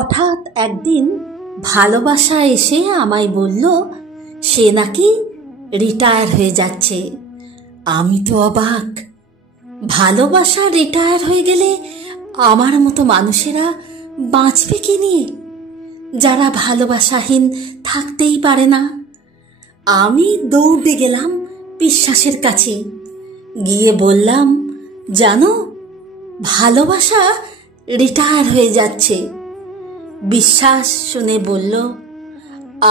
হঠাৎ একদিন ভালোবাসা এসে আমায় বলল সে নাকি রিটায়ার হয়ে যাচ্ছে। আমি তো অবাক। ভালোবাসা রিটায়ার হয়ে গেলে আমার মতো মানুষেরা বাঁচবে কি নিয়ে, যারা ভালোবাসাহীন থাকতেই পারে না। আমি দৌড়ে গেলাম বিশ্বাসের কাছে, গিয়ে বললাম, জানো, ভালোবাসা রিটায়ার হয়ে যাচ্ছে। বিশ্বাস শুনে বলল,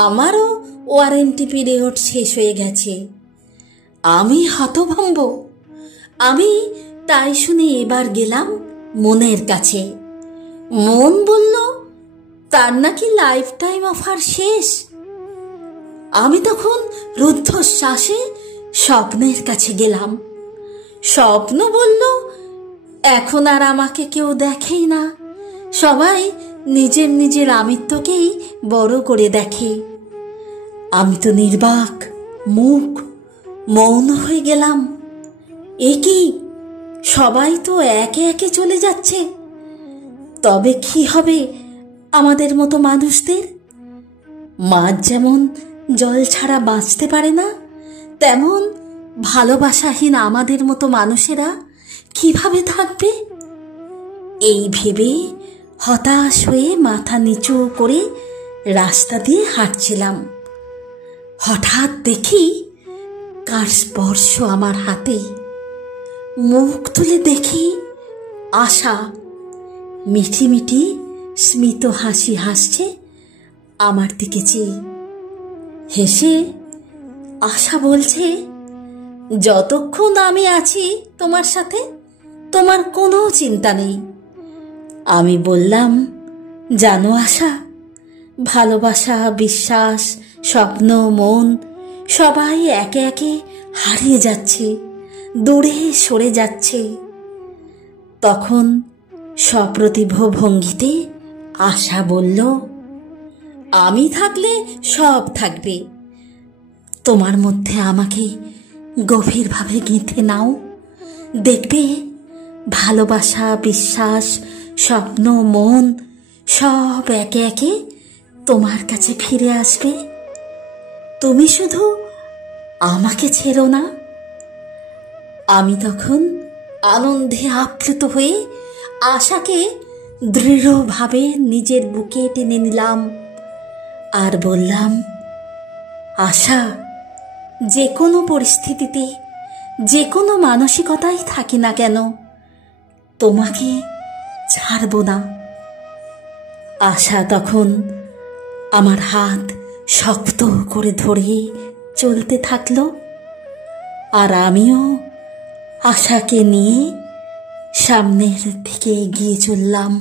আমারও ওয়ারেন্টি পিরিয়ড শেষ হয়ে গেছে। আমি হতভম্ব। আমি তাই শুনে এবার গেলাম মনের কাছে। মন বলল তার নাকি লাইফ টাইম অফার শেষ। আমি তখন রুদ্ধশ্বাসে স্বপ্নের কাছে গেলাম। স্বপ্ন বলল, এখন আর আমাকে কেউ দেখেই না, সবাই নিজের নিজের আমিত্বকেই বড় করে দেখে। আমি তো নির্বাক, মুখ মৌন হয়ে গেলাম। এ কি, সবাই তো একে একে চলে যাচ্ছে। তবে কি হবে আমাদের মতো মানুষদের? মাছ যেমন জল ছাড়া বাঁচতে পারে না, তেমন ভালোবাসাহীন আমাদের মতো মানুষেরা কিভাবে থাকবে? এই ভেবে হতাশ হয়ে মাথা নিচু করে রাস্তা দিয়ে হাঁটছিলাম। হঠাৎ দেখি কার স্পর্শ আমার হাতে। মুখ তুলে দেখি আশা মিঠি মিঠি স্মিত হাসি হাসছে আমার দিকে চেয়ে। হেসে আশা বলছে, যতক্ষণ আমি আছি তোমার সাথে, তোমার কোনো চিন্তা নেই। আমি বললাম, জানো আশা, ভালোবাসা, বিশ্বাস, স্বপ্ন, মন সবাই একে একে হারিয়ে যাচ্ছে, দূরে সরে যাচ্ছে। তখন সপ্রতিভ ভঙ্গিতে আশা বলল, আমি থাকলে সব থাকবে। তোমার মধ্যে আমাকে গভীরভাবে গেঁথে নাও, দেখবে ভালোবাসা, বিশ্বাস, স্বপ্ন, মন সব একে একে তোমার কাছে ফিরে আসবে। তুমি শুধু আমাকে ছেড়ো না। আমি তখন আনন্দে আপ্লুত হয়ে আশাকে দৃঢ়ভাবে নিজের বুকে টেনে নিলাম আর বললাম, আশা, যে কোনো পরিস্থিতিতে, যে কোনো মানসিকতাই থাকি না কেন, তোমাকে ছাড়ব না। আশা তখন আমার হাত শক্ত করে ধরে চলতে থাকলো, আর আমিও আশাকে নিয়ে সামনের দিকে এগিয়ে চললাম।